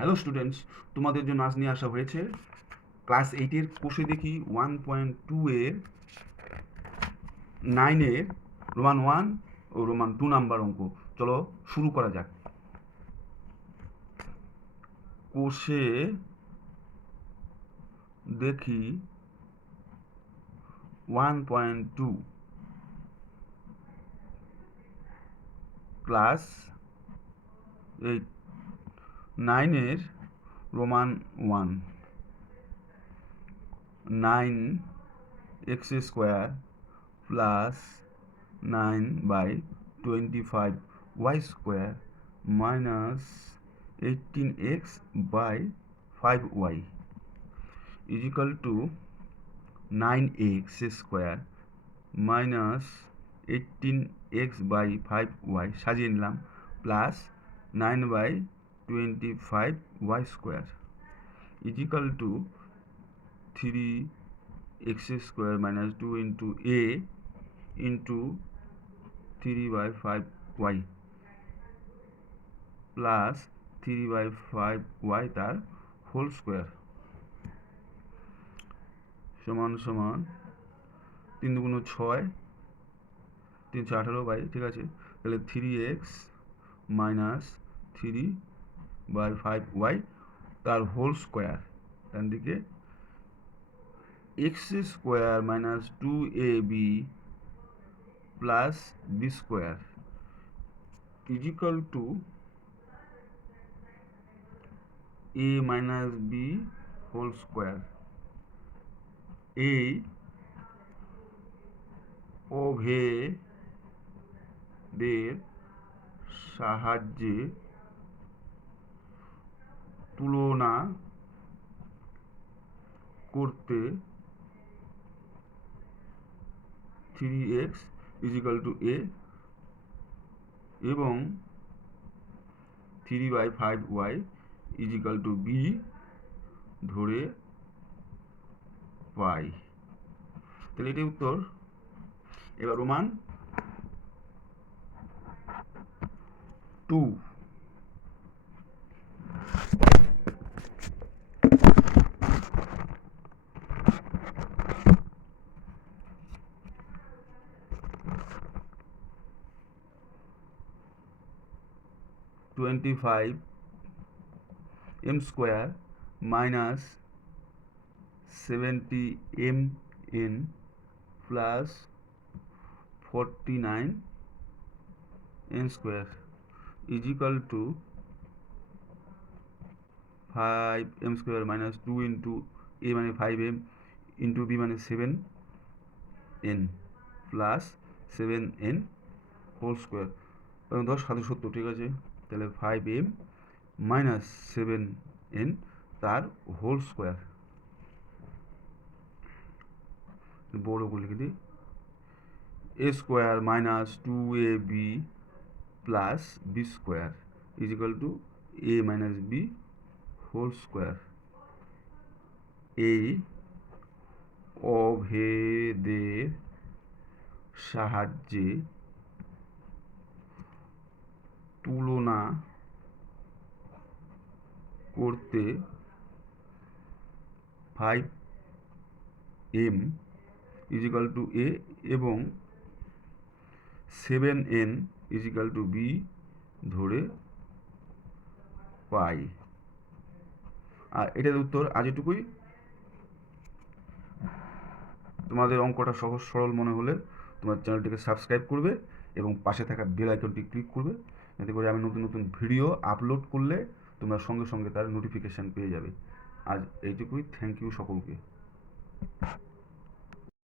Hello students, তোমাদের জন্য আজ নিয়ে আসা হয়েছে ক্লাস 8-এর কোষে দেখি 1.2 এর 9-এর রোমান 1 ও রোমান 2 নাম্বার অঙ্ক। চলো শুরু করা যাক। কোষে দেখি 1.2 ক্লাস 8 9-এর Roman 1 9x square plus 9/25 y square minus 18x by 5y is equal to 9x square minus 18x by 5y সাজিয়ে নিলাম plus 9/25y square is equal to 3x square minus 2 into a into 3/5y plus 3/5y তার whole square সমান সমান 3 দুগুণ 6 318 ঠিক আছে। তাহলে 3x minus 3/5y তার হোল স্কোয়ার, ডান দিকে x square minus 2ab plus b square is equal to a minus b whole square. এই অভেদের সাহায্যে তুলনা করতে 3x is equal to a এবং 3/5y is equal to b ধরে পাই। তাহলে এটাই উত্তর। এবার Roman 2 25 m square minus 70 mn plus 49 n square is equal to 5m square minus 2 into a মানে 5m into b মানে 7n plus 7n whole square. কারণ 10 7 70, ঠিক আছে। তাহলে 5m মাইনাস 7n তার হোল স্কোয়ার, বড় করে লিখে দিই, a square minus 2ab plus b square is equal to a minus b whole square. এই অভেদের সাহায্যে তুলনা করতে 5m is equal to a এবং 7n is equal to b ধরে পাই। আর এটার উত্তর। আজ এটুকুই। তোমাদের অঙ্কটা সহজ সরল মনে হলে তোমার চ্যানেলটিকে সাবস্ক্রাইব করবে এবং পাশে থাকা বেল আইকনটি ক্লিক করবে, যাতে করে আমি নতুন নতুন ভিডিও আপলোড করলে তোমরা সঙ্গে সঙ্গে তার নোটিফিকেশান পেয়ে যাবে। আজ এইটুকুই। থ্যাংক ইউ সকলকে।